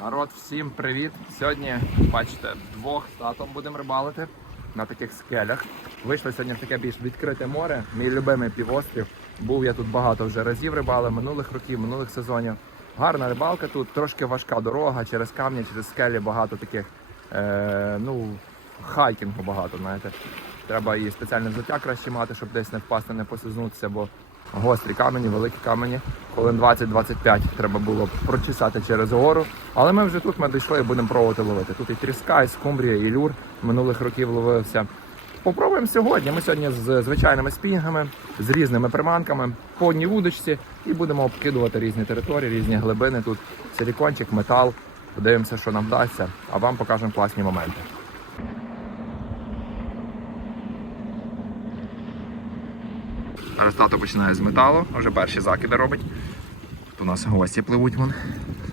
Народ, всім привіт! Сьогодні, бачите, вдвох з татом будемо рибалити на таких скелях. Вийшли сьогодні в таке більш відкрите море. Мій любимий півострів. Був я тут багато вже разів рибали, минулих років, минулих сезонів. Гарна рибалка тут, трошки важка дорога, через камні, через скелі багато таких. Е, ну, хайкінгу багато, знаєте. Треба і спеціальне взуття краще мати, щоб десь не впасти, не посизнутися, бо гострі камені, великі камені. Хвилин 20-25 треба було прочесати через гору. Але ми вже тут ми дійшли і будемо пробувати ловити. Тут і тріска, і скумбрія, і люр минулих років ловився. Попробуємо сьогодні. Ми сьогодні з звичайними спінгами, з різними приманками, по одній вудочці і будемо обкидувати різні території, різні глибини. Тут силікончик, метал. Подивимося, що нам вдасться, а вам покажемо класні моменти. Зараз починає з металу, вже перші закиди робить. Тут у нас гості пливуть вон.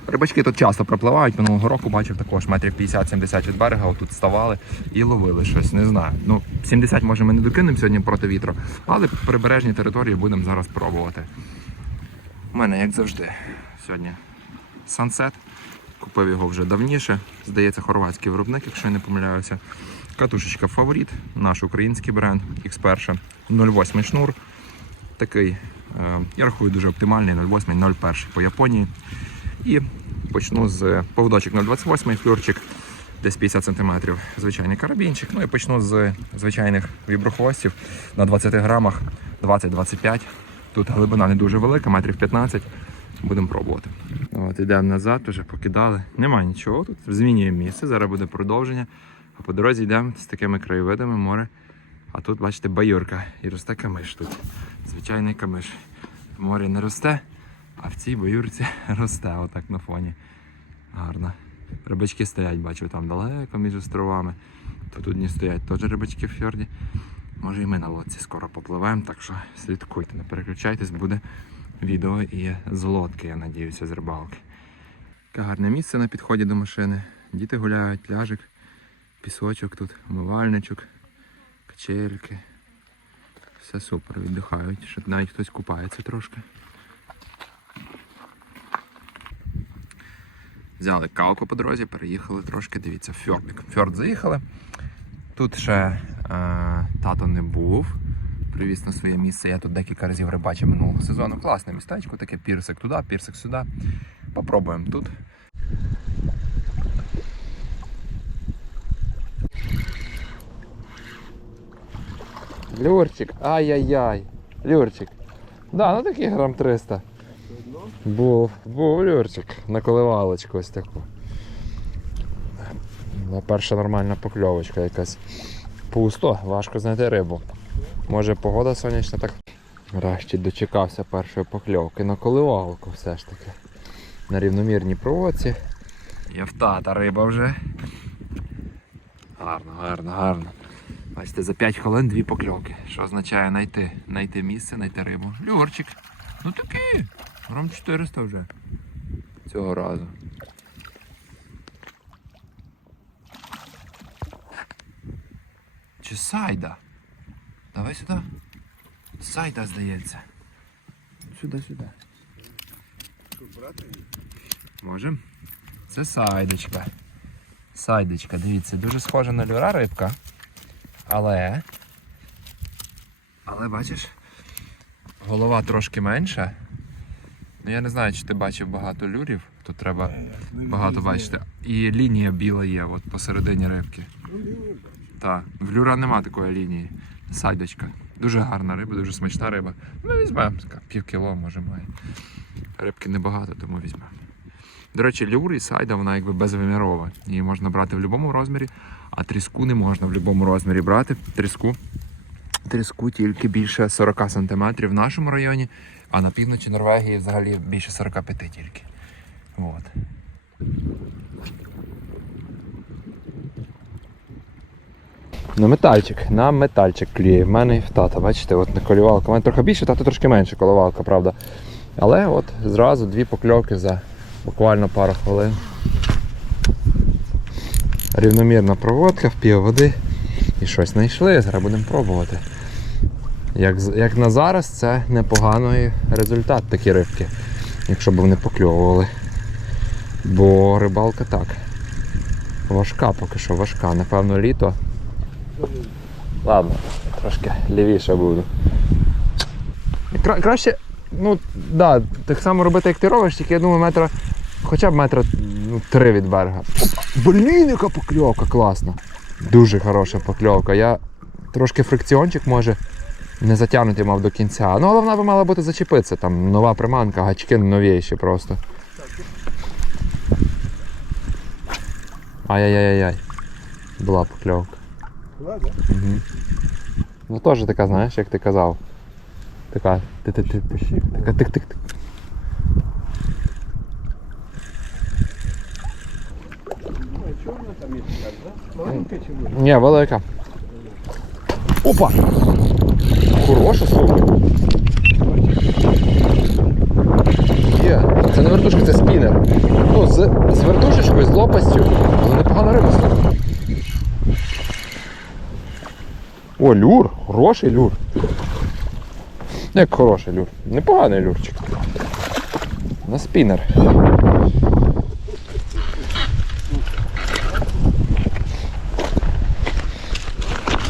Рибачки тут часто пропливають, минулого року бачив також метрів 50-70 від берега, отут ставали і ловили щось, не знаю. Ну, 70 може ми не докинемо сьогодні проти вітру, але прибережні території будемо зараз пробувати. У мене, як завжди, сьогодні сансет. Купив його вже давніше. Здається, хорватський виробник, якщо я не помиляюся. Катушечка фаворит, наш український бренд X1 0,8 шнур. Такий, е, я рахую, дуже оптимальний 0,8, 0,1 по Японії. І почну з поводочок 0,28 флюрчик, десь 50 см, звичайний карабінчик. Ну і почну з звичайних віброхвостів на 20 грамах 20-25. Тут глибина не дуже велика, метрів 15. Будемо пробувати. От, Ідемо назад, вже покидали. Нема нічого тут. Змінюємо місце, зараз буде продовження. А по дорозі йдемо з такими краєвидами, море. А тут, бачите, баюрка. І росте камиш тут. Звичайний камиш. В морі не росте, а в цій баюрці росте отак на фоні. Гарно. Рибачки стоять, бачу, там далеко між островами. То Тут одні стоять теж рибачки в фьорді. Може і ми на лодці скоро попливемо, так що слідкуйте, не переключайтесь, буде відео і з лодки, я надіюся, з рибалки. Таке гарне місце на підході до машини. Діти гуляють, пляжик, пісочок тут, умивальничок, качельки. Все супер, віддихають, що навіть хтось купається трошки. Взяли кавку по дорозі, переїхали трошки, дивіться, фьордик. Фьорд заїхали. Тут ще е, тато не був. Привіз на своє місце. Я тут декілька разів рибачив минулого сезону. Класне містечко, таке пірсик туди, пірсик сюди. Попробуємо тут. Люрчик, ай-яй-яй. Люрчик. Да, ну такий грам 300. Був, був люрчик на коливалочку ось таку. Ну, Перша нормальна покльовочка якась. Пусто, важко знайти рибу. Може погода сонячна так. Нарешті дочекався першої покльовки на коливалку все ж таки. На рівномірній проводці. Є в риба вже. Гарно, гарно, гарно. Бачите, за 5 хвилин дві покльовки. Що означає знайти, знайти місце, знайти рибу. Люрчик. Ну такий. Грам 400 вже. Цього разу. Чи сайда? Давай сюди. Сайда, здається. Сюди, сюди. Можем? Це сайдочка. Сайдочка, дивіться, дуже схожа на люра рибка. Але. Але бачиш, голова трошки менша. Ну я не знаю, чи ти бачив багато люрів. Тут треба багато бачити. І лінія біла є от посередині рибки. Так, в люра нема такої лінії. Сайдочка. Дуже гарна риба, дуже смачна риба. Ну, візьмемо, пів кіло може має. Рибки небагато, тому візьмемо. До речі, люр і сайда, вона якби безвимірова. Її можна брати в будь-якому розмірі, а тріску не можна в будь-якому розмірі брати. Тріску, тріску тільки більше 40 см в нашому районі, а на півночі Норвегії взагалі більше 45 тільки. От. На метальчик, на метальчик клює. В мене і в тата, бачите, от на колівалка. У мене трохи більше, тата трошки менше коливалка, правда. Але от зразу дві покльовки за буквально пару хвилин. Рівномірна проводка, в пів води. І щось знайшли, зараз будемо пробувати. Як, як на зараз, це непоганий результат такі рибки, якщо б вони покльовували. Бо рибалка так. Важка поки що, важка. Напевно, літо. Ладно, трошки лівіше буду. Кра- краще, ну, да, так само робити, як ти робиш, тільки я думаю, метра, хоча б метра ну, три від берега. Блін, яка покльовка класна. Дуже хороша покльовка. Я трошки фрикціончик може не затягнути мав до кінця. Ну, головна би мала бути зачепитися. Там нова приманка, гачки новіші просто. Ай-яй-яй-яй. Була покльовка. Угу. Ну теж така, знаєш, як ти казав. Така тик-тик-тик. Вона там є така, да? Маленька чи ні? Ні, велика. Опа! Хороша, слухай. Є. Це не вертушка, це спінер. Ну, з, з вертушечкою, з лопастю, але непогана риба слухай. О, люр, хороший люр. Як хороший люр. Непоганий люрчик. На спінер.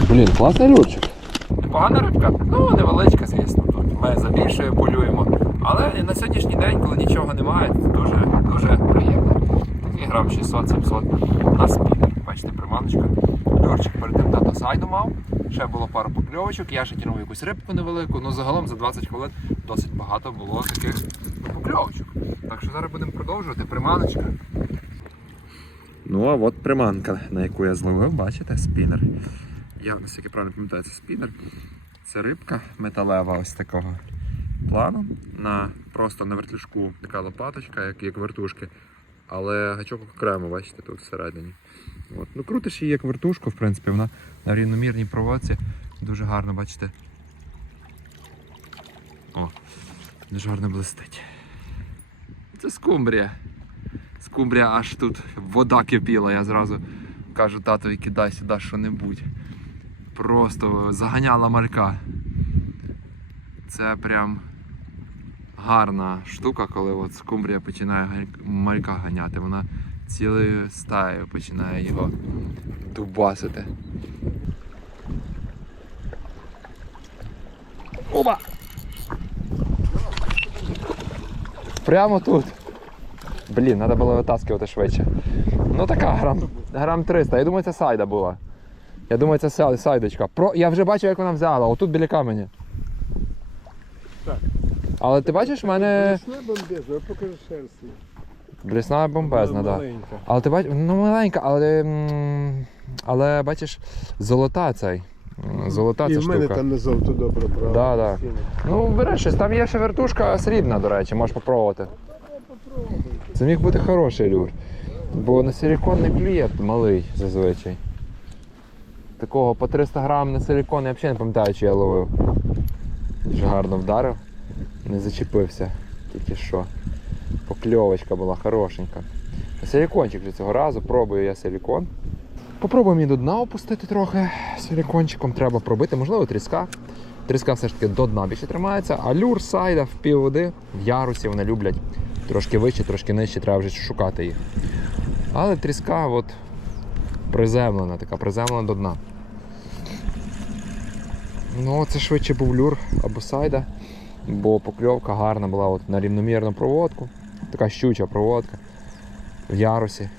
Блін, класний люрчик. Непогана рибка. Ну, невеличка, звісно. Тут ми за більшою полюємо. Але на сьогоднішній день, коли нічого немає, це дуже, дуже приємно. Такий грам 600-700 на спінер. Бачите, приманочка. Люрчик перед тим тато сайду мав. Ще було пару покльовочок, я ще тягнув якусь рибку невелику, ну загалом за 20 хвилин досить багато було таких покльовочок. Так що зараз будемо продовжувати. Приманочка. Ну а от приманка, на яку я зловив, бачите, спінер. Я наскільки правильно пам'ятаю, це спінер. Це рибка металева ось такого плану. На, просто на вертлюжку така лопаточка, як, як вертушки. Але гачок окремо, бачите, тут всередині. От. Ну, крутиш її як вертушку, в принципі, вона на рівномірній проводці. Дуже гарно, бачите. О, дуже гарно блистить. Це скумбрія. Скумбрія аж тут вода кипіла, я зразу кажу татові, кидай сюди що-небудь. Просто заганяла малька. Це прям гарна штука, коли от скумбрія починає малька ганяти. Вона цілою стаєю починає його дубасити. Опа! Прямо тут. Блін, треба було витаскувати швидше. Ну така грам, грам 300. Я думаю, це сайда була. Я думаю, це сайдочка. Про... Я вже бачив, як вона взяла, отут біля каменя. Так. Але ти бачиш, в мене Весна бомбезна, а покажи шерсті. блісна бомбезна, так. Маленька. Але ти бачиш, ну маленька, але. Але бачиш, золота цей. Золота І ця в мене штука. там не золото добре, правда? Да, да. Ну, бери щось, там є ще вертушка срібна, до речі, можеш попробувати. Це міг бути хороший люр. Бо на силікон не клює малий зазвичай. Такого по 300 грам на силікон я взагалі не пам'ятаю, чи я ловив. Дуже гарно вдарив, не зачепився, тільки що. Покльовочка була хорошенька. Силікончик вже цього разу, пробую я силікон. Попробуємо її до дна опустити трохи. Силікончиком треба пробити, можливо, тріска. Тріска все ж таки до дна більше тримається, а люр сайда в півводи, в ярусі вони люблять трошки вище, трошки нижче, треба вже шукати їх. Але тріска от приземлена, така приземлена до дна. Ну, це швидше був люр або сайда, бо покльовка гарна була от на рівномірну проводку. Така щуча проводка в ярусі.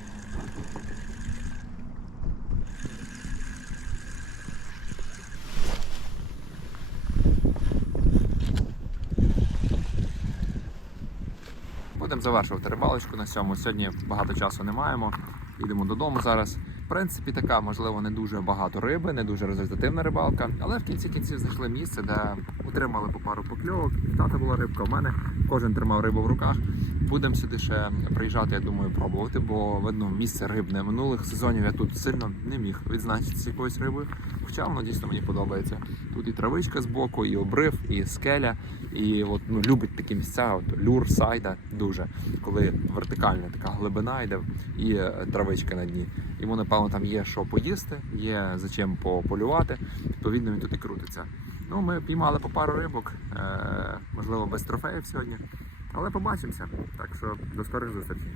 Будемо завершувати рибалочку на цьому. Сьогодні багато часу не маємо. Їдемо додому зараз. Принципі, така, можливо, не дуже багато риби, не дуже результативна рибалка. Але в кінці кінців знайшли місце, де утримали по пару покльовок. Тата була рибка, в мене кожен тримав рибу в руках. Будемо сюди ще приїжджати, я думаю, пробувати, бо видно місце рибне. Минулих сезонів я тут сильно не міг відзначитися якоюсь рибою. Хоча воно дійсно мені подобається. Тут і травичка з боку, і обрив, і скеля. І от ну любить такі місця, от люр, сайда дуже, коли вертикальна така глибина йде і е, травичка на дні. Йому напевно там є що поїсти, є за чим пополювати. Відповідно, він тут і крутиться. Ну, ми піймали по пару рибок, е, можливо, без трофеїв сьогодні. Але побачимося. Так що до скорих зустрічей.